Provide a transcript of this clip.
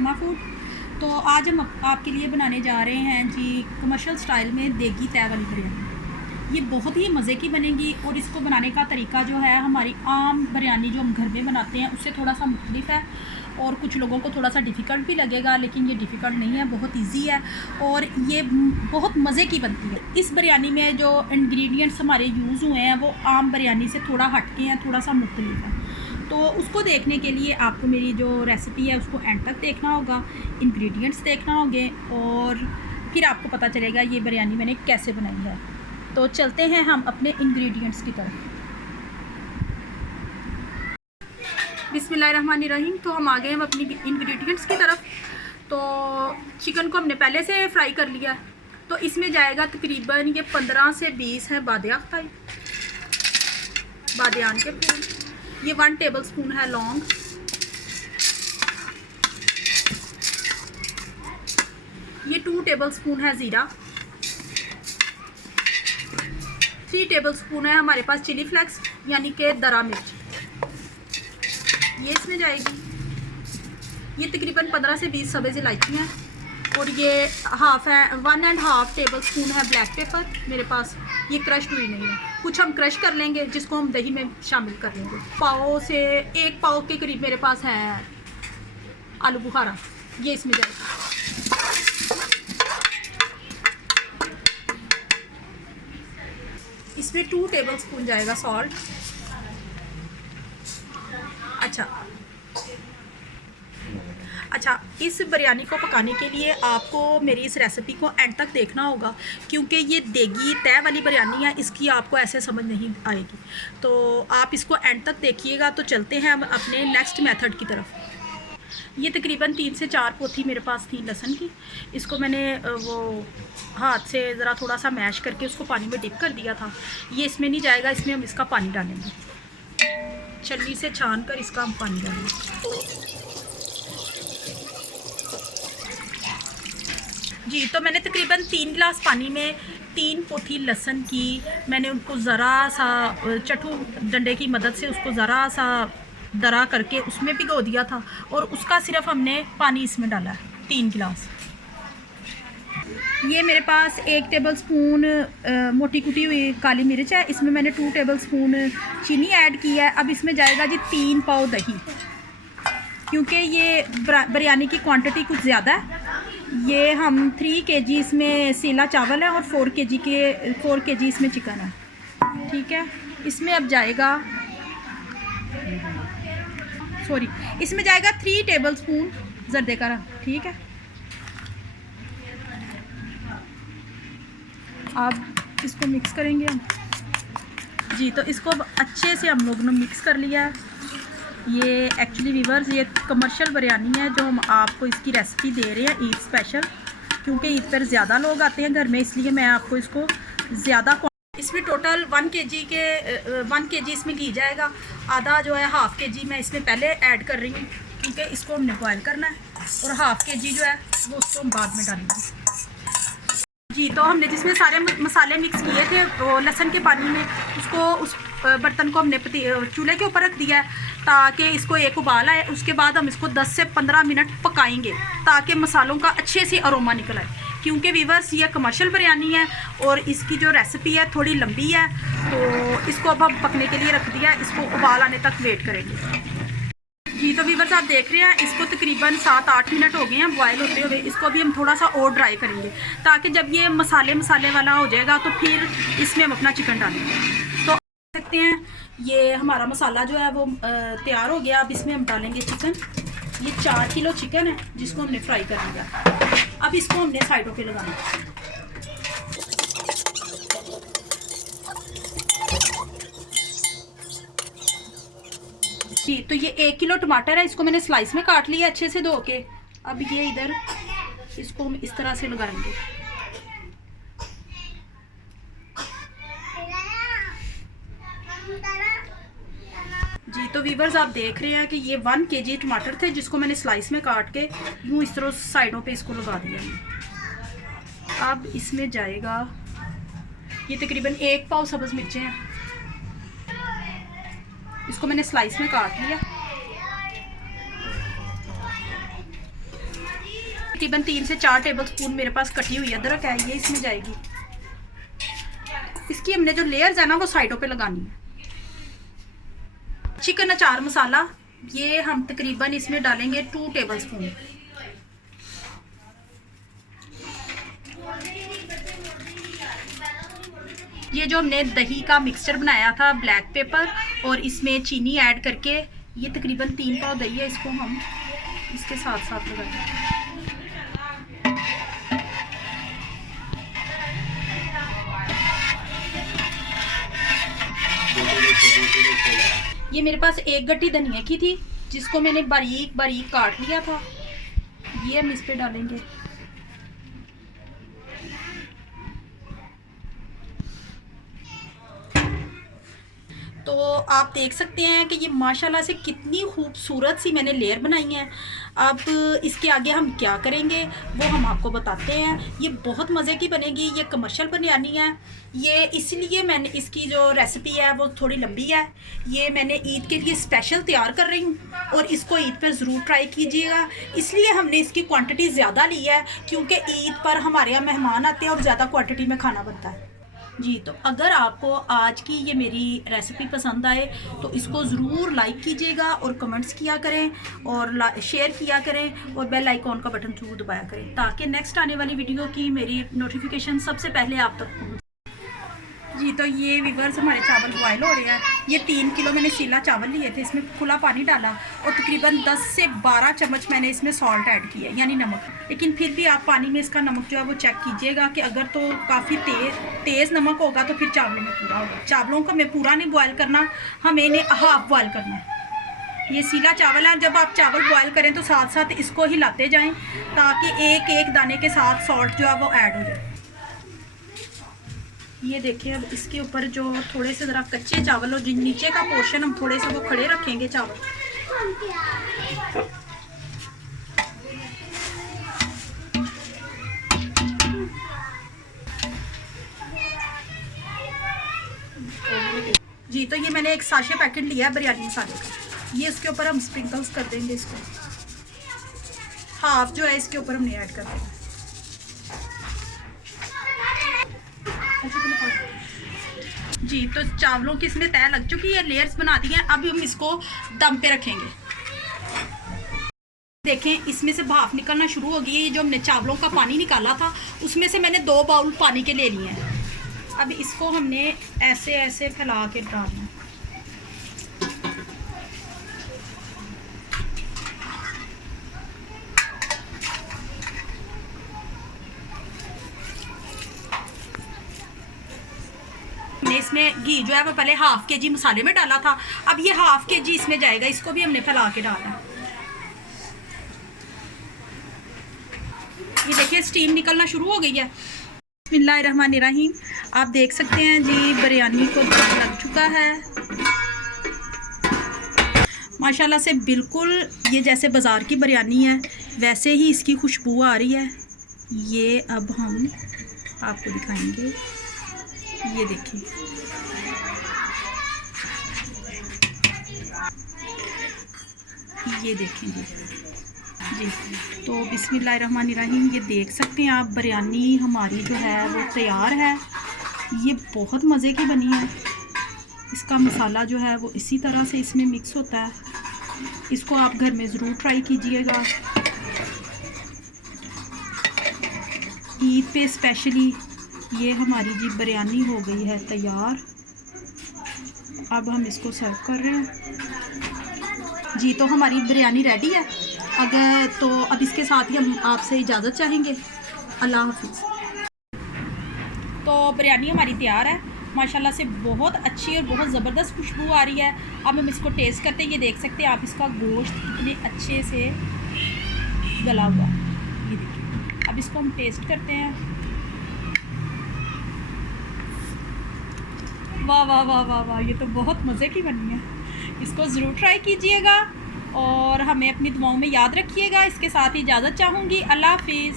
शमा food. तो आज हम आपके लिए बनाने जा रहे हैं जी कमर्शियल स्टाइल में देगी तय वाली बिरयानी। ये बहुत ही मज़े की बनेगी और इसको बनाने का तरीका जो है हमारी आम बिरयानी जो हम घर में बनाते हैं उससे थोड़ा सा मुख्तलिफ है और कुछ लोगों को थोड़ा सा डिफ़िकल्ट भी लगेगा, लेकिन ये डिफ़िकल्ट नहीं है, बहुत इजी है और ये बहुत मज़े की बनती है। इस बिरयानी में जो इंग्रेडिएंट्स हमारे यूज़ हुए हैं वो आम बिरयानी से थोड़ा हटके हैं, थोड़ा सा मुख्तलिफ है। तो उसको देखने के लिए आपको मेरी जो रेसिपी है उसको एंड तक देखना होगा, इंग्रेडिएंट्स देखना होंगे और फिर आपको पता चलेगा ये बिरयानी मैंने कैसे बनाई है। तो चलते हैं हम अपने इंग्रेडिएंट्स की तरफ। बिस्मिल्लाहिर्रहमानिर्रहीम। तो हम आ गए हम अपनी इंग्रेडिएंट्स की तरफ। तो चिकन को हमने पहले से फ्राई कर लिया, तो इसमें जाएगा तकरीबन ये 15 से 20 है बादियान के फूल, ये 1 टेबलस्पून है लौंग, ये 2 टेबलस्पून है ज़ीरा, 3 टेबलस्पून है हमारे पास चिली फ्लेक्स यानी कि दरा मिर्च, ये इसमें जाएगी। ये तकरीबन 15 से 20 सब्ज़ इलायची हैं और ये 1.5 टेबलस्पून है ब्लैक पेपर मेरे पास, ये क्रश हुई नहीं है, कुछ हम क्रश कर लेंगे जिसको हम दही में शामिल कर लेंगे। पाव से 1 पाव के करीब मेरे पास है आलू बुखारा, ये इसमें जाएगा। इसमें 2 टेबलस्पून जाएगा सॉल्ट। अच्छा, इस बिरयानी को पकाने के लिए आपको मेरी इस रेसिपी को एंड तक देखना होगा, क्योंकि ये देगी तय वाली बिरयानी है, इसकी आपको ऐसे समझ नहीं आएगी। तो आप इसको एंड तक देखिएगा। तो चलते हैं हम अपने नेक्स्ट मेथड की तरफ। ये तकरीबन 3 से 4 पोथी मेरे पास थी लहसुन की, इसको मैंने वो हाथ से ज़रा थोड़ा सा मैश करके उसको पानी में डिप कर दिया था। ये इसमें नहीं जाएगा, इसमें हम इसका पानी डालेंगे, छन्नी से छान कर इसका हम पानी डालेंगे जी। तो मैंने तकरीबन 3 गिलास पानी में 3 पोथी लहसुन की मैंने उनको ज़रा सा चटू डंडे की मदद से उसको ज़रा सा दरा करके उसमें भिगो दिया था और उसका सिर्फ हमने पानी इसमें डाला है 3 गिलास। ये मेरे पास 1 टेबलस्पून मोटी कुटी हुई काली मिर्च है, इसमें मैंने 2 टेबलस्पून चीनी ऐड की है। अब इसमें जाएगा जी 3 पाव दही, क्योंकि ये बिरयानी की क्वांटिटी कुछ ज़्यादा है। ये हम 3 kg इसमें सीला चावल है और 4 kg इसमें चिकन है, ठीक है। इसमें अब जाएगा इसमें जाएगा 3 टेबलस्पून जर्दे का रंग, ठीक है। अब इसको मिक्स करेंगे हम जी। तो इसको अच्छे से हम लोगों ने मिक्स कर लिया है। ये एक्चुअली व्यूअर्स ये कमर्शियल बिरयानी है जो हम आपको इसकी रेसिपी दे रहे हैं ईद स्पेशल, क्योंकि ईद पर ज़्यादा लोग आते हैं घर में, इसलिए मैं आपको इसको ज़्यादा इसमें टोटल 1 kg इसमें घी जाएगा। आधा जो है हाफ़ kg मैं इसमें पहले ऐड कर रही हूँ, क्योंकि इसको हमने बॉयल करना है, और हाफ़ kg जो है वो उसको हम बाद में डालेंगे जी। तो हमने जिसमें सारे मसाले मिक्स किए थे वो लहसुन के पानी में, उसको उस बर्तन को हमने चूल्हे के ऊपर रख दिया है ताकि इसको एक उबाल आए। उसके बाद हम इसको 10 से 15 मिनट पकाएंगे ताकि मसालों का अच्छे से अरोमा निकल आए, क्योंकि वीवर्स ये कमर्शियल बिरयानी है और इसकी जो रेसिपी है थोड़ी लंबी है। तो इसको अब हम पकने के लिए रख दिया, इसको उबाल आने तक वेट करेंगे जी। तो वीवर्स आप देख रहे हैं इसको तकरीबन 7-8 मिनट हो गए हैं बॉयल होते हुए। इसको अभी हम थोड़ा सा और ड्राई करेंगे ताकि जब ये मसाले वाला हो जाएगा तो फिर इसमें हम अपना चिकन डालेंगे। तो सकते हैं ये हमारा मसाला जो है वो तैयार हो गया। अब इसमें हम डालेंगे चिकन। ये 4 किलो चिकन है जिसको हमने फ्राई कर लिया। अब इसको हमने साइडों पे लगाना है जी। तो ये 1 किलो टमाटर है, इसको मैंने स्लाइस में काट लिया अच्छे से धो के। अब ये इधर इसको हम इस तरह से लगाएंगे जी। तो वीवर्स आप देख रहे हैं कि ये 1 kg टमाटर थे जिसको मैंने स्लाइस में काट के यूँ इस तरह साइडों पे इसको लगा दिया। अब इसमें जाएगा ये तकरीबन 1 पाव सब्ज़ मिर्चें हैं, इसको मैंने स्लाइस में काट लिया। तकरीबन 3 से 4 टेबलस्पून मेरे पास कटी हुई अदरक है, ये इसमें जाएगी। इसकी हमने जो लेयर्स है ना वो साइडों पे लगानी है। चिकन अचार मसाला ये हम तकरीबन इसमें डालेंगे 2 टेबलस्पून। ये जो हमने दही का मिक्सचर बनाया था ब्लैक पेपर और इसमें चीनी ऐड करके, ये तकरीबन 3 पाव दही है, इसको हम इसके साथ साथ लगाएंगे। ये मेरे पास 1 गट्टी धनिया की थी जिसको मैंने बारीक बारीक काट लिया था, ये हम इस पे डालेंगे। तो आप देख सकते हैं कि ये माशाल्लाह से कितनी खूबसूरत सी मैंने लेयर बनाई है। अब इसके आगे हम क्या करेंगे वो हम आपको बताते हैं। ये बहुत मज़े की बनेगी, ये कमर्शियल बिरयानी है। ये इसलिए मैंने इसकी जो रेसिपी है वो थोड़ी लंबी है। ये मैंने ईद के लिए स्पेशल तैयार कर रही हूँ और इसको ईद पर ज़रूर ट्राई कीजिएगा। इसलिए हमने इसकी क्वांटिटी ज़्यादा ली है क्योंकि ईद पर हमारे यहाँ मेहमान आते हैं और ज़्यादा क्वांटिटी में खाना बनता है जी। तो अगर आपको आज की ये मेरी रेसिपी पसंद आए तो इसको ज़रूर लाइक कीजिएगा और कमेंट्स किया करें और शेयर किया करें और बेल आइकॉन का बटन ज़रूर दबाया करें ताकि नेक्स्ट आने वाली वीडियो की मेरी नोटिफिकेशन सबसे पहले आप तक पहुँचे जी। तो ये व्यूअर्स हमारे चावल बॉयल हो रहे हैं। ये 3 किलो मैंने सीला चावल लिए थे, इसमें खुला पानी डाला और तकरीबन 10 से 12 चम्मच मैंने इसमें सॉल्ट ऐड किया यानी नमक। लेकिन फिर भी आप पानी में इसका नमक जो है वो चेक कीजिएगा कि अगर तो काफ़ी तेज़ नमक होगा तो फिर चावलों में पूरा होगा। चावलों को हमें पूरा नहीं बॉयल करना, हमें इन्हें हाफ बॉयल करना है। ये सीला चावल है, जब आप चावल बॉयल करें तो साथ साथ इसको हिलाते जाएँ ताकि एक एक दाने के साथ सॉल्ट जो है वो ऐड हो जाए। ये देखिए अब इसके ऊपर जो थोड़े से ज़रा कच्चे चावल और जिन नीचे का पोर्शन हम थोड़े से वो खड़े रखेंगे चावल। जी तो ये मैंने एक साशे पैकेट लिया है बिरयानी मसाले का, ये इसके ऊपर हम स्प्रिंकल्स कर देंगे। इसको हाफ जो है इसके ऊपर हमने ऐड कर देंगे। जी तो चावलों की इसमें तय लग चुकी है, लेयर्स बना दी हैं। अब हम इसको दम पे रखेंगे। देखें इसमें से भाप निकलना शुरू हो गई है। ये जो हमने चावलों का पानी निकाला था उसमें से मैंने 2 बाउल पानी के ले लिए हैं। अब इसको हमने ऐसे ऐसे फैला के डालना है। इसमें घी जो है वो पहले हाफ के जी मसाले में डाला था, अब ये हाफ के जी इसमें जाएगा। इसको भी हमने फैला के डालना है। ये देखिए स्टीम निकलना शुरू हो गई है। बिस्मिल्लाहिर्रहमानिर्रहीम। आप देख सकते हैं जी बिरयानी को लग चुका है माशाल्लाह से, बिल्कुल ये जैसे बाज़ार की बिरयानी है वैसे ही इसकी खुशबू आ रही है। ये अब हम आपको दिखाएंगे, ये देखिए ये देखेंगे जी। तो बिस्मिल्लाहिर्रहमानिर्रहीम, ये देख सकते हैं आप बिरयानी हमारी जो है वो तैयार है। ये बहुत मज़े की बनी है। इसका मसाला जो है वो इसी तरह से इसमें मिक्स होता है। इसको आप घर में ज़रूर ट्राई कीजिएगा। ईद पे स्पेशली ये हमारी जी बिरयानी हो गई है तैयार। अब हम इसको सर्व कर रहे हैं जी। तो हमारी बिरयानी रेडी है। अगर तो अब इसके साथ ही हम आपसे इजाज़त चाहेंगे। अल्लाह हाफिज़। तो बिरयानी हमारी तैयार है माशाल्लाह से, बहुत अच्छी और बहुत ज़बरदस्त खुशबू आ रही है। अब हम इसको टेस्ट करते हैं। ये देख सकते हैं आप इसका गोश्त कितने अच्छे से गला हुआ, ये देखिए। अब इसको हम टेस्ट करते हैं। वाह वाह वाह वाह वाह, ये तो बहुत मज़े की बनी है। इसको ज़रूर ट्राई कीजिएगा और हमें अपनी दुआओं में याद रखिएगा। इसके साथ ही इजाज़त चाहूँगी। अल्लाह हाफिज़।